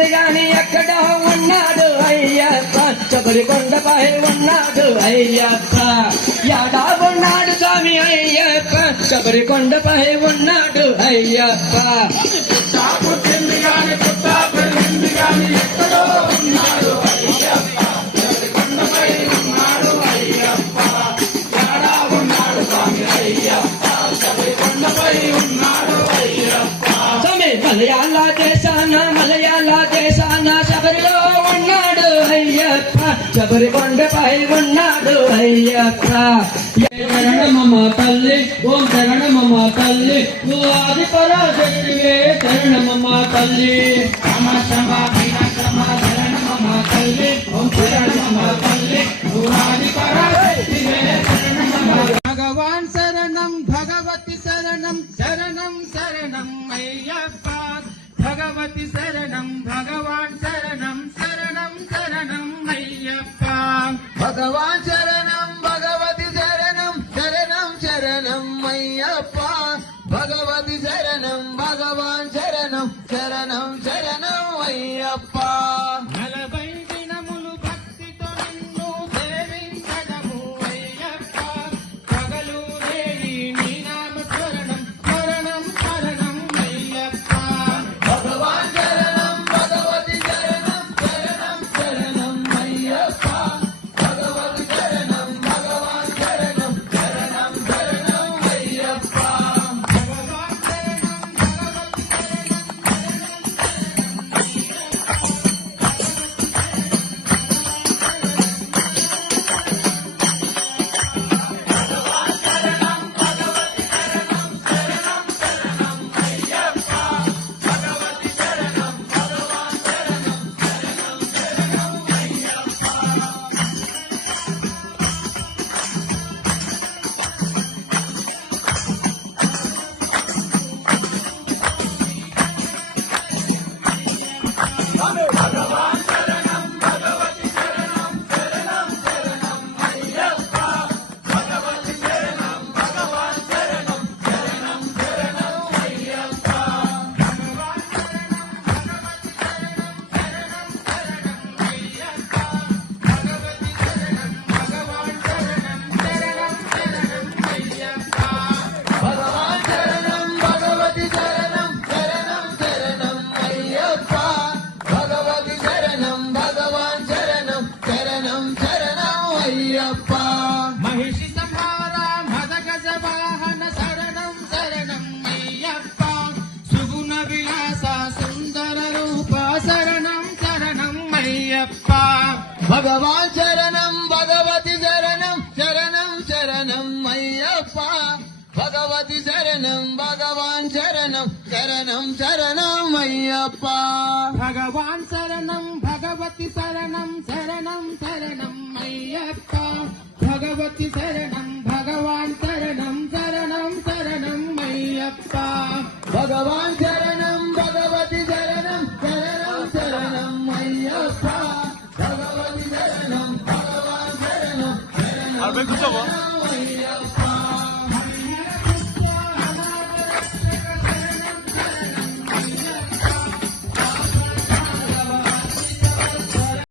ఉంది గాని ఎక్కడ ఉన్నాడు అయ్యప్ప శబరి కొండపై ఉన్నాడు అయ్యప్ప యాడా ఉన్నాడు స్వామి అయ్యప్ప శబరి కొండపై ఉన్నాడు అయ్యప్ప పుట్టింది గాని పుట్ట పెరిగింది గాని ఎక్కడో ఉన్నాడు అయ్యప్ప శబరి కొండపై ఉన్నాడు అయ్యప్ప యాడా ఉన్నాడు స్వామి అయ్యప్ప శబరి కొండపై ఉన్నాడు అయ్యప్ప స్వామి మలయాళ దేశాన శబరిలో ఉన్నాడు అయ్యప్ప శబరి కొండపై ఉన్నాడు అయ్యప్ప శరణమమ్మ తల్లి ఓం శరణమమ్మ తల్లి నువ్వు ఆది పరాశక్తివే శరణమమ్మ తల్లి శరణమమ్మ తల్లి ఓం శరణమమ్మ తల్లి నువ్వు ఆది పరాశక్తివే శరణమమ్మ భగవాన్ శరణం భగవతి శరణం శరణం శరణం అయ్యప్ప భగవతి శరణం భగవాన్ శరణం శరణం శరణం అయ్యప్ప భగవాన్ శరణం భగవతి శరణం శరణం శరణం అయ్యప్ప భగవతి శరణం భగవాన్ శరణం శరణం శరణం అయ్యప్ప 40 దినములు భక్తితో నిన్ను సేవించడము అయ్యప్ప పగలు రేయి నీ నామ శరణం శరణం శరణం అయ్యప్ప భగవాన్ శరణం భగవతి శరణం శరణం శరణం అయ్యప్ప భగవతి శరణం భగవాన్ శరణం శరణం శరణం అయ్యప్ప భగవాన్ శరణం భగవతి అయ్యప్ప మహిషి సంహార మదగజ వాహన శరణం శరణం అయ్యప్ప సుగుణ విలాస సుందర రూప శరణం శరణం అయ్యప్ప భగవాన్ శరణం భగవతి శరణం శరణం శరణం అయ్యప్ప భగవతి శరణం భగవాన్ శరణం శరణం శరణం అయ్యప్ప భగవాన్ శరణం భగవతి శరణం శరణం శరణం అయ్యప్ప భగవతి శరణం భగవాన్ శరణం శరణం శరణం అయ్యప్ప భగవాన్ శరణం భగవతి శరణం శరణం శరణం అయ్యప్ప భగవతి శరణం భగవాన్ శరణం శరణం